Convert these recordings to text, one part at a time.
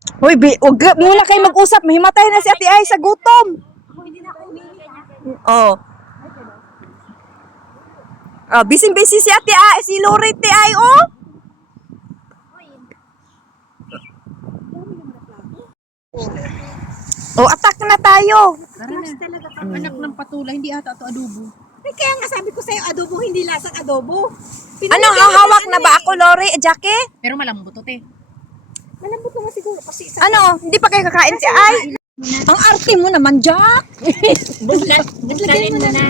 Hoy, wag muna kayo mag-usap. Mahimatay na si Ate Ay sa gutom. Oh. Oh, bising-busy si Ate Ay, si Lorette Ay, oh. Oh, attack na tayo. Talaga kang anak ng patula, hindi ata ito adobo. Kaya nga sabi ko sa'yo, adobo, hindi lasang adobo. Ano, hawak na ba ako, Lori? Jackie? Pero malambot ito eh. Malambot naman siguro kasi isa. Ano, hindi pa kayo kakain si Ay? Ang arte mo naman, Jack. Bugalin mo na.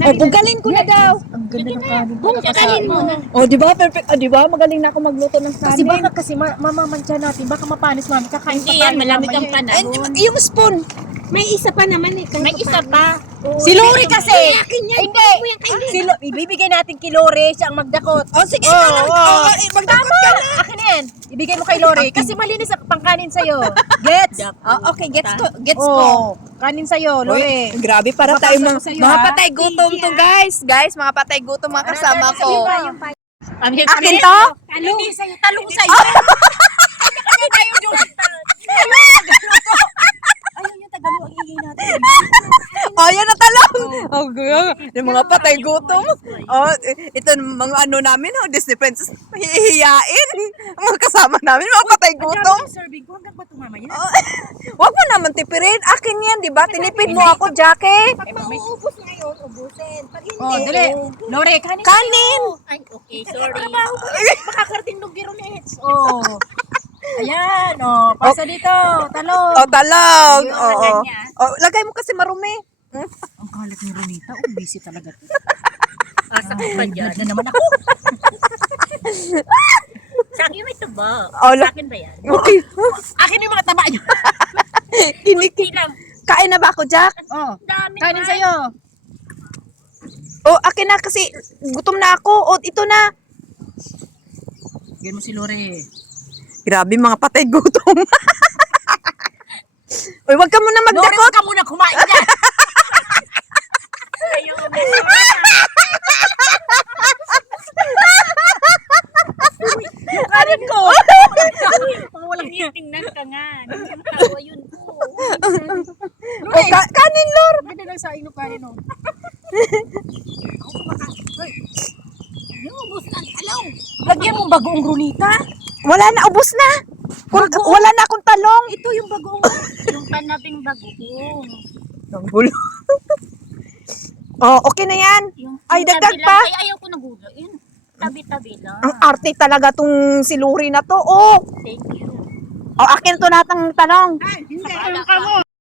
Oh, bugalin ko na daw. Ang ganda ng kanin. Bugalin mo na. Oh, di ba? Perfect. Oh, di ba? Magaling na ako magluto ng Kasi kanin. baka kasi mamamantya natin, baka mapanis mami, kakain pa Hindi yan, tayo malamig mamaya ang eh. panahon. Yung spoon. May isa pa naman eh. May isa pa. Si Lori kasi. Akin yan. Hindi. Mo yan kainin. Ibibigay natin kay Lori, siya ang magdakot. Oh, sige. Magdakot ka na. Akin na yan. Ibigay mo kay Lori. Kasi malinis ang pangkanin sa'yo. Gets? Oh, okay, gets ko. Gets Oh, ko. kanin sa'yo, Lori. Uy, grabe para Papasok tayo ko sa'yo, mga ha? patay gutom to, guys. Guys, mga patay gutom mga kasama ko. Yung pa. Akin to? Hindi sa'yo. Talong sa'yo. Tayo, Jonathan. Ayun yung Tagalog ang ingay natin. Oh, yan na talong. Oh, yung mga patay gutom. Oh, ito mga ano namin, oh, Disney Princess. Hihiyain. Mga kasama namin, mga patay gutom. Serving ko hanggang ba ito mamaya? Oh, wag mo naman tipirin. Akin yan, di ba? Tinipid mo ako, Jackie. Pag mauubos ngayon, ubusin. Pag hindi, Oh, dali. Lori, kanin. Kanin. Ay, okay, sorry. Makakarating ng girolets. Oh. Ayan, oh. Pasa dito. Talong. Oh, talong. Ayun, Oo. ganyan. Oh, lagay mo kasi marumi. Ang kalat ni Ronita. Oh, busy talaga. Asa ko pa dyan. Na naman ako. Sa akin may tuba. Oh, Sa akin ba yan? Okay. Akin yung mga taba niyo. Kinikit. Kain na ba ako, Jack? Oh. Dami Kanin man. sa'yo. Oh, akin na kasi gutom na ako. Oh, ito na. Bigyan mo si Lori. Grabe mga patay gutom. Uy, wag ka muna Lori, magdakot. huwag ka muna kumain dyan. Ayaw ang beso. Kanin ko. Mga walang tingnan ka nga. Hindi mo tawa yun po. Oh, kanin, Lor. Ganda lang sa ino kanin, oh. Yung ubos ng talong. Lagyan mo bagoong Ronita. Wala na, ubos na. Wala na akong talong. Ito yung bagoong. Yung panabing bagoong. Nanggulo. Oh, okay na yan. Ay, yung dagdag tabi pa. lang. Ay, ayaw ko nagulo. Yun. Tabi-tabi lang. Ang arte talaga tong si Lori na to. Oh, Thank you. oh akin to natang talong. Hindi, ayaw ka mo.